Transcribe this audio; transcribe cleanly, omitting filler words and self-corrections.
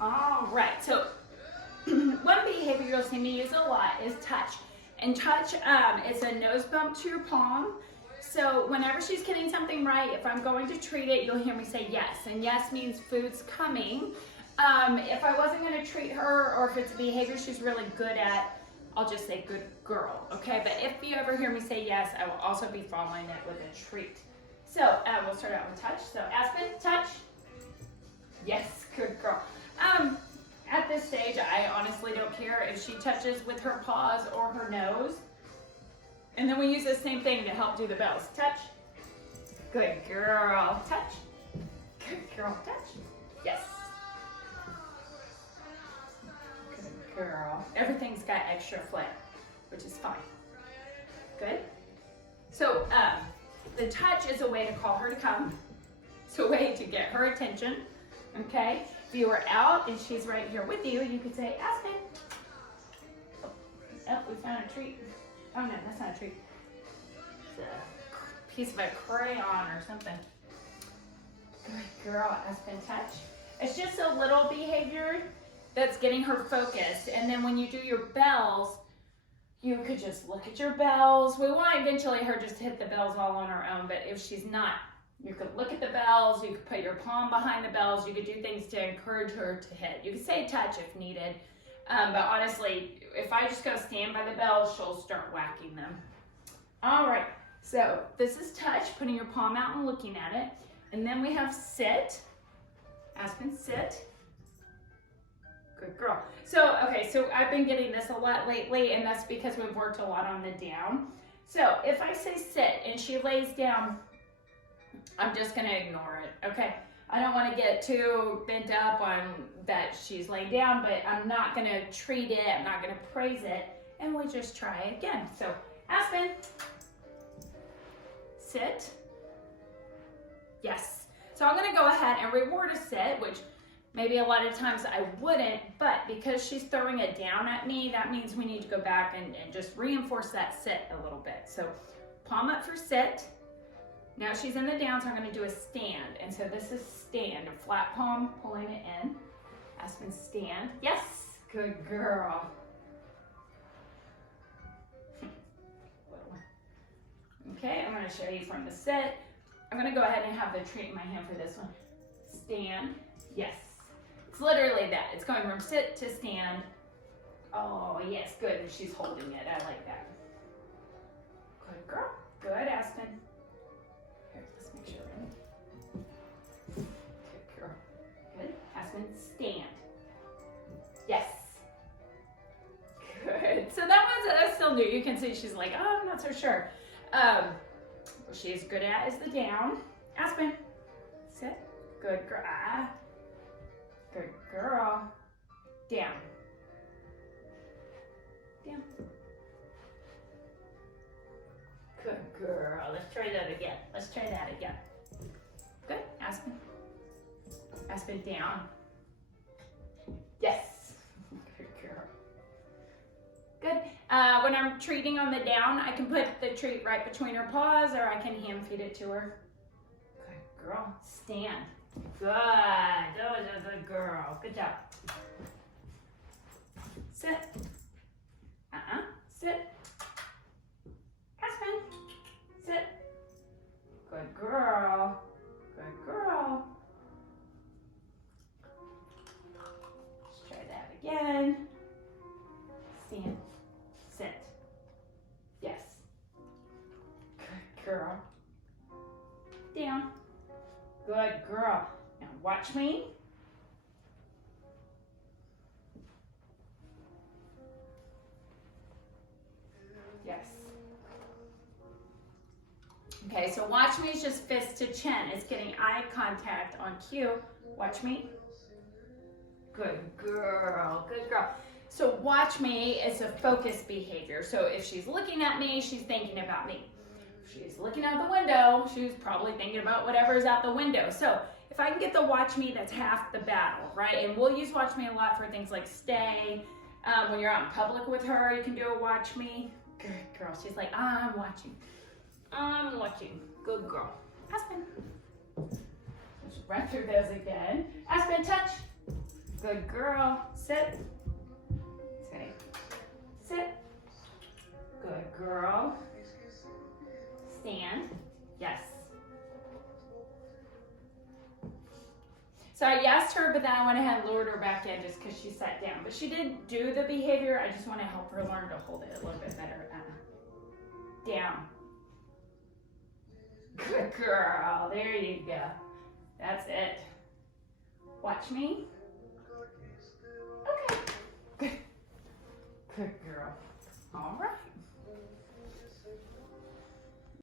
All right, so one behavior you'll see me use a lot is touch. And touch is a nose bump to your palm. So whenever she's getting something right, if I'm going to treat it, you'll hear me say yes. And yes means food's coming. If I wasn't going to treat her, or if it's a behavior she's really good at, I'll just say good girl, okay? But if you ever hear me say yes, I will also be following it with a treat. So we'll start out with touch. So Aspen, touch. Yes, good girl. At this stage, I honestly don't care if she touches with her paws or her nose. And then we use the same thing to help do the bells. Touch. Good girl. Touch. Good girl. Touch. Yes. Good girl. Everything's got extra flair, which is fine. Good. So the touch is a way to call her to come. It's a way to get her attention. Okay. If you were out and she's right here with you, you could say, Aspen. Oh, we found a treat. Oh no, that's not a treat. It's a piece of a crayon or something. Good girl, Aspen, touch. It's just a little behavior that's getting her focused. And then when you do your bells, you could just look at your bells. We want eventually her just to hit the bells all on her own, but if she's not, you could look at the bells, you could put your palm behind the bells, you could do things to encourage her to hit. You could say touch if needed, but honestly, if I just go stand by the bells, she'll start whacking them. All right, so this is touch, putting your palm out and looking at it. And then we have sit. Aspen, sit. Good girl. So, okay, so I've been getting this a lot lately, and that's because we've worked a lot on the down. So if I say sit and she lays down, I'm just gonna ignore it, okay? I don't wanna get too bent up on that she's laying down, but I'm not gonna treat it, I'm not gonna praise it, and we just try again. So, Aspen, sit, yes. So I'm gonna go ahead and reward a sit, which maybe a lot of times I wouldn't, but because she's throwing it down at me, that means we need to go back and just reinforce that sit a little bit. So, palm up for sit. Now she's in the down, so I'm going to do a stand. And so this is stand, a flat palm, pulling it in. Aspen, stand. Yes, good girl. Okay, I'm going to show you from the sit. I'm going to go ahead and have the treat in my hand for this one. Stand. Yes. It's literally that. It's going from sit to stand. Oh, yes, good. And she's holding it. I like that. Good girl. Good, Aspen. Here, let's make sure. Good girl. Good. Aspen, stand. Yes. Good. So that one's still new. You can see she's like, oh, I'm not so sure. What she's good at is the down. Aspen, sit. Good girl. Good girl. Down. Down. Good girl. Let's try that again. Let's try that again. Good. Aspen. Aspen, down. Yes. Good girl. Good. When I'm treating on the down, I can put the treat right between her paws, or I can hand feed it to her. Good girl. Stand. Good. That was a good girl. Good job. Sit. Sit. Aspen. Sit. Good girl. Good girl. Let's try that again. Stand. Sit. Yes. Good girl. Down. Good girl. Now watch me. Yes. Okay, so watch me is just fist to chin. It's getting eye contact on cue. Watch me. Good girl. Good girl. So watch me is a focus behavior. So if she's looking at me, she's thinking about me. If she's looking out the window, she's probably thinking about whatever's out the window. So if I can get the watch me, that's half the battle, right? And we'll use watch me a lot for things like stay. When you're out in public with her, you can do a watch me. Good girl. She's like, I'm watching. I'm watching. Good girl. Aspen. Let's run through those again. Aspen, touch. Good Good girl. Sit. Say, sit. Good girl. Stand. Yes. So I asked her, but then I went ahead and lured her back in just because she sat down. But she did do the behavior. I just want to help her learn to hold it a little bit better. Down. Good girl. There you go. That's it. Watch me. Okay. Good. Good girl. All right.